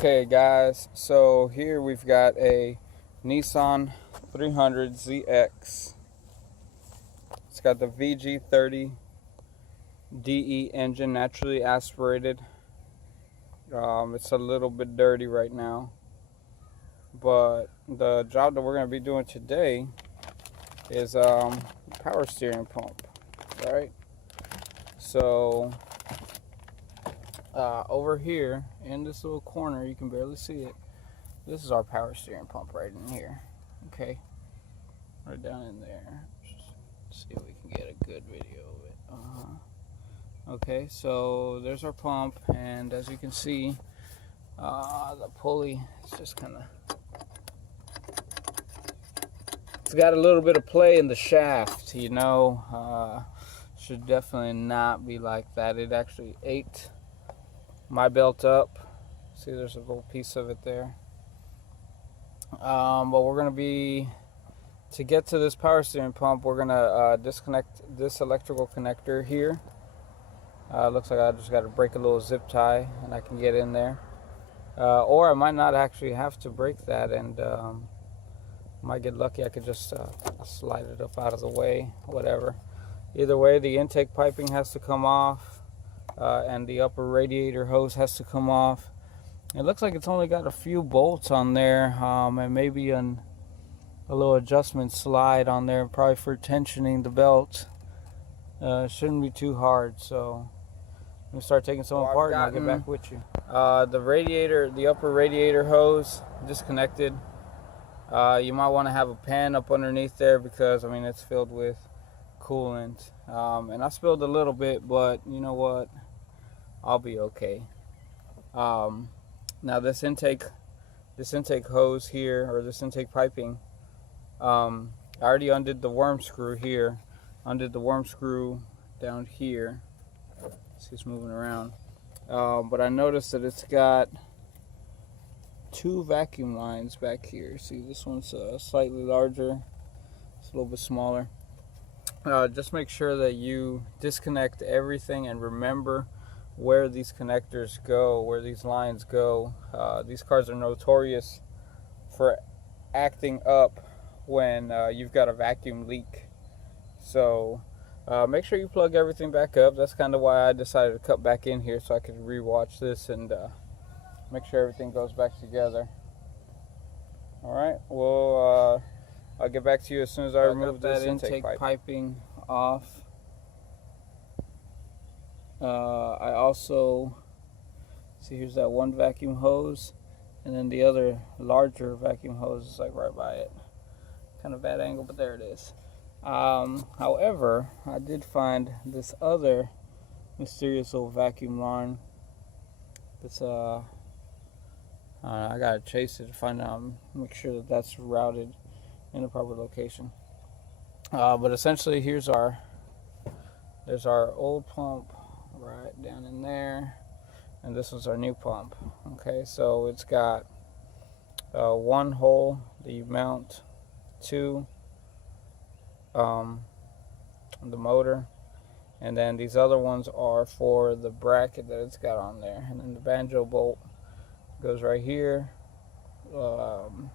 Okay guys, so here we've got a Nissan 300ZX. It's got the VG30 DE engine, naturally aspirated. It's a little bit dirty right now, but the job that we're going to be doing today is power steering pump, right? So over here in this little corner, you can barely see it. This is our power steering pump right in here. Okay, right down in there. Let's see if we can get a good video of it. Okay, so there's our pump, and as you can see, the pulley is just kind of, it's got a little bit of play in the shaft, you know. Should definitely not be like that. It actually ate my belt up. See, there's a little piece of it there. But we're gonna be, to get to this power steering pump, we're gonna disconnect this electrical connector here. Looks like I just got to break a little zip tie and I can get in there, or I might not actually have to break that, and might get lucky. I could just slide it up out of the way, whatever. Either way, the intake piping has to come off, and the upper radiator hose has to come off. It looks like it's only got a few bolts on there, and maybe a little adjustment slide on there, probably for tensioning the belt. Shouldn't be too hard, so I'm gonna start taking some apart and I'll get back with you. The radiator, the upper radiator hose, disconnected. You might want to have a pan up underneath there because, I mean, it's filled with coolant. And I spilled a little bit, but you know what? I'll be okay. Now this intake hose here, or this intake piping, I already undid the worm screw here. Undid the worm screw down here. See, it's moving around. But I noticed that it's got two vacuum lines back here. See, this one's slightly larger. It's a little bit smaller. Just make sure that you disconnect everything and remember where these connectors go, where these lines go. These cars are notorious for acting up when you've got a vacuum leak. So make sure you plug everything back up. That's kind of why I decided to cut back in here, so I could rewatch this and make sure everything goes back together. Alright, well, I'll get back to you as soon as I remove this intake piping off. I also see, here's that one vacuum hose, and then the other larger vacuum hose is like right by it. Kind of bad angle, but there it is. However, I did find this other mysterious little vacuum line. That's I gotta chase it to find out, make sure that that's routed in the proper location. But essentially, there's our old pump right down in there, and this was our new pump. Okay, so it's got one hole that you mount to the motor, and then these other ones are for the bracket that it's got on there, and then the banjo bolt goes right here. And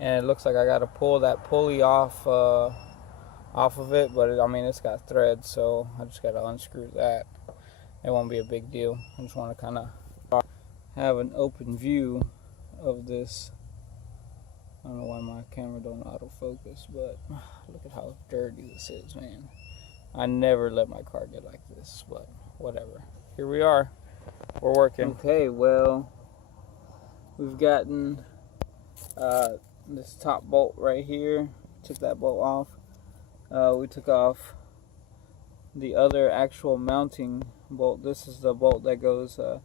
it looks like I got to pull that pulley off of it, but I mean, it's got threads, so I just got to unscrew that. It won't be a big deal. I just want to kind of have an open view of this. I don't know why my camera don't autofocus, but look at how dirty this is, man. I never let my car get like this, but whatever. Here we are. We're working. Okay, well, we've gotten this top bolt right here. Took that bolt off. We took off the other actual mounting bolt. This is the bolt that goes that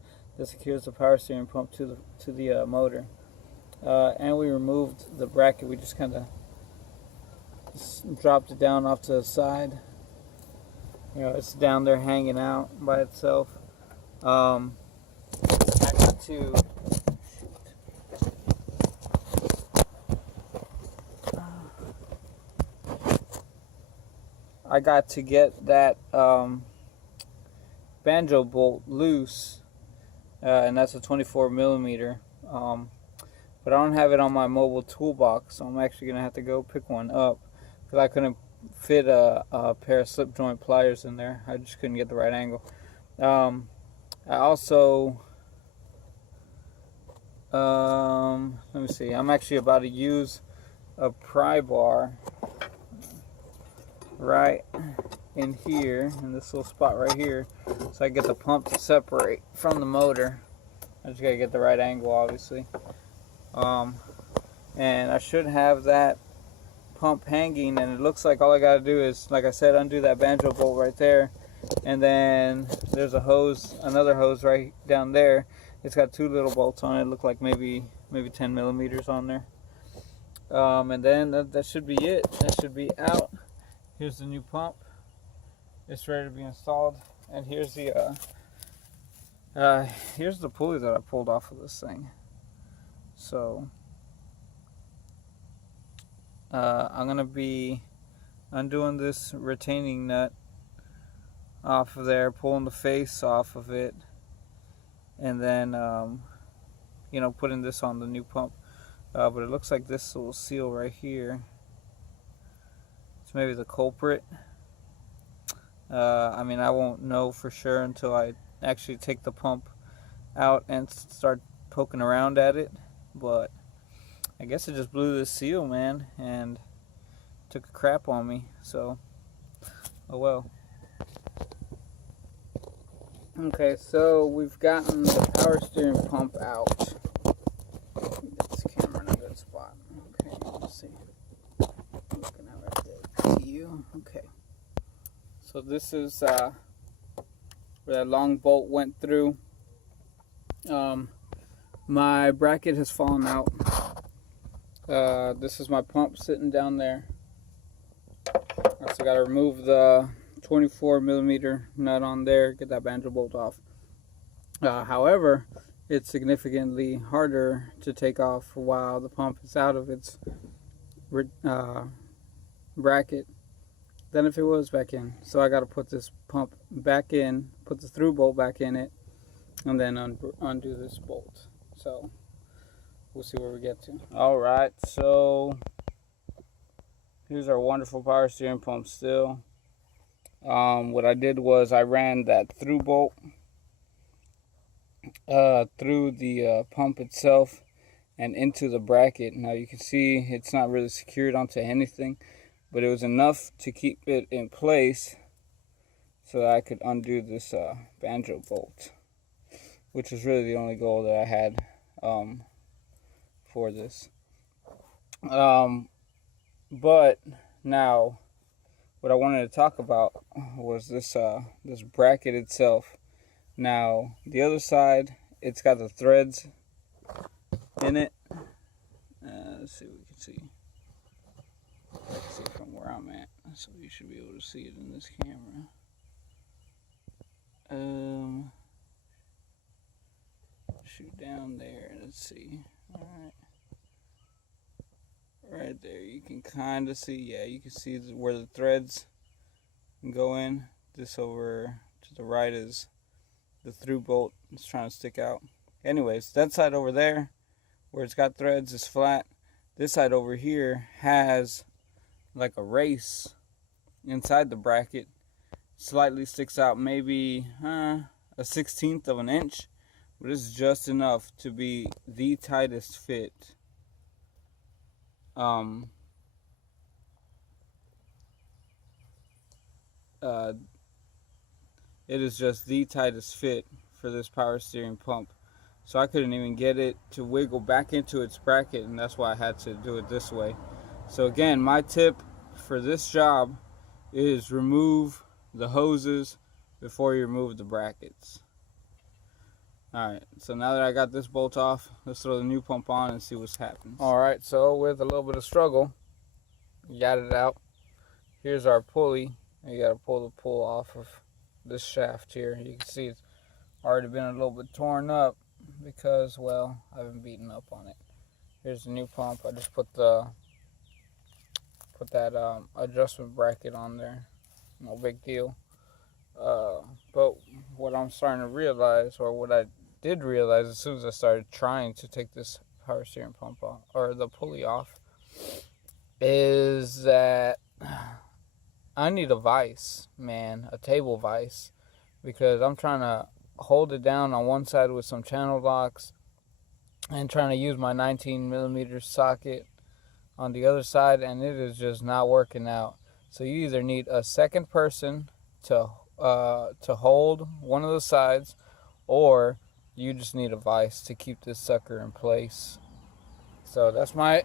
secures the power steering pump to the motor. And we removed the bracket. We just kind of dropped it down off to the side. You know, it's down there hanging out by itself. I got to get that banjo bolt loose and that's a 24 millimeter. But I don't have it on my mobile toolbox, so I'm actually gonna have to go pick one up because I couldn't fit a pair of slip joint pliers in there. I just couldn't get the right angle. I also let me see. I'm actually about to use a pry bar right in here, in this little spot right here, so I get the pump to separate from the motor. I just gotta get the right angle, obviously. And I should have that pump hanging, and it looks like all I gotta do is, like I said, undo that banjo bolt right there, and then there's a hose, another hose right down there. It's got two little bolts on it. Look like maybe 10 millimeters on there. And then that should be it. That should be out. Here's the new pump. It's ready to be installed. And here's the pulley that I pulled off of this thing. So I'm gonna be undoing this retaining nut off of there, pulling the face off of it, and then you know, putting this on the new pump. But it looks like this little seal right here, it's maybe the culprit. I mean, I won't know for sure until I actually take the pump out and start poking around at it, but I guess it just blew this seal, man, and took a crap on me, so oh well. Okay, so we've gotten the power steering pump out. Get this camera in a good spot. Okay, let's see. Looking at right there. See you? Okay. So this is where that long bolt went through. My bracket has fallen out. This is my pump sitting down there. I also got to remove the 24 millimeter nut on there, get that banjo bolt off. However, it's significantly harder to take off while the pump is out of its bracket than if it was back in. So I got to put this pump back in, put the through bolt back in it, and then undo this bolt. So we'll see where we get to. All right, so here's our wonderful power steering pump still. What I did was I ran that through bolt through the pump itself and into the bracket. Now you can see it's not really secured onto anything, but it was enough to keep it in place so that I could undo this banjo bolt, which is really the only goal that I had for this. But now what I wanted to talk about was this this bracket itself. Now the other side, it's got the threads in it. Let's see if we can see. Let's see from where I'm at, so you should be able to see it in this camera. Shoot down there. Let's see. All right. Right there, you can kind of see, yeah, you can see where the threads go in. This over to the right is the through bolt. It's trying to stick out. Anyways, that side over there, where it's got threads, is flat. This side over here has like a race inside the bracket. Slightly sticks out, maybe a 1/16 of an inch, but it's just enough to be the tightest fit. It is just the tightest fit for this power steering pump, so I couldn't even get it to wiggle back into its bracket, and that's why I had to do it this way. So again, my tip for this job is remove the hoses before you remove the brackets. Alright, so now that I got this bolt off, let's throw the new pump on and see what's happening. Alright, so with a little bit of struggle, got it out. Here's our pulley. You got to pull the pull off of this shaft here. You can see it's already been a little bit torn up because, well, I've been beaten up on it. Here's the new pump. I just put that adjustment bracket on there. No big deal. But what I'm starting to realize, or what I did realize as soon as I started trying to take this power steering pump off, or the pulley off, is that I need a vise, man, a table vise, because I'm trying to hold it down on one side with some channel locks and trying to use my 19mm socket on the other side, and it is just not working out. So you either need a second person to hold one of the sides, or you just need a vise to keep this sucker in place. So that's my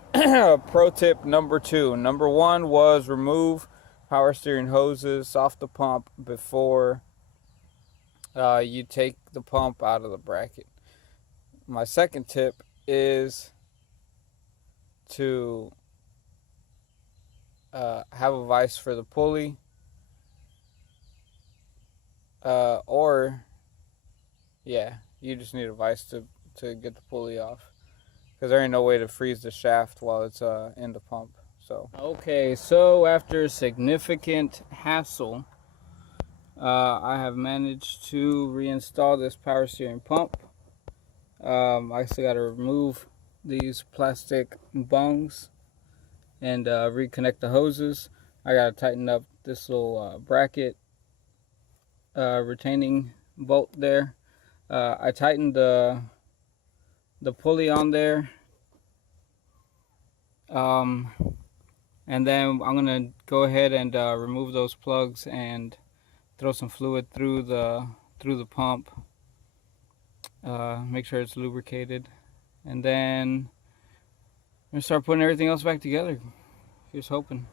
pro tip number 2. Number 1 was remove power steering hoses off the pump before you take the pump out of the bracket. My second tip is to have a vise for the pulley, or you just need a vise to get the pulley off, because there ain't no way to freeze the shaft while it's in the pump. So okay, so after significant hassle, I have managed to reinstall this power steering pump. I still got to remove these plastic bungs and reconnect the hoses. I got to tighten up this little bracket retaining bolt there. I tightened the pulley on there, and then I'm gonna go ahead and remove those plugs and throw some fluid through the pump. Make sure it's lubricated, and then I'm gonna start putting everything else back together. Here's hoping.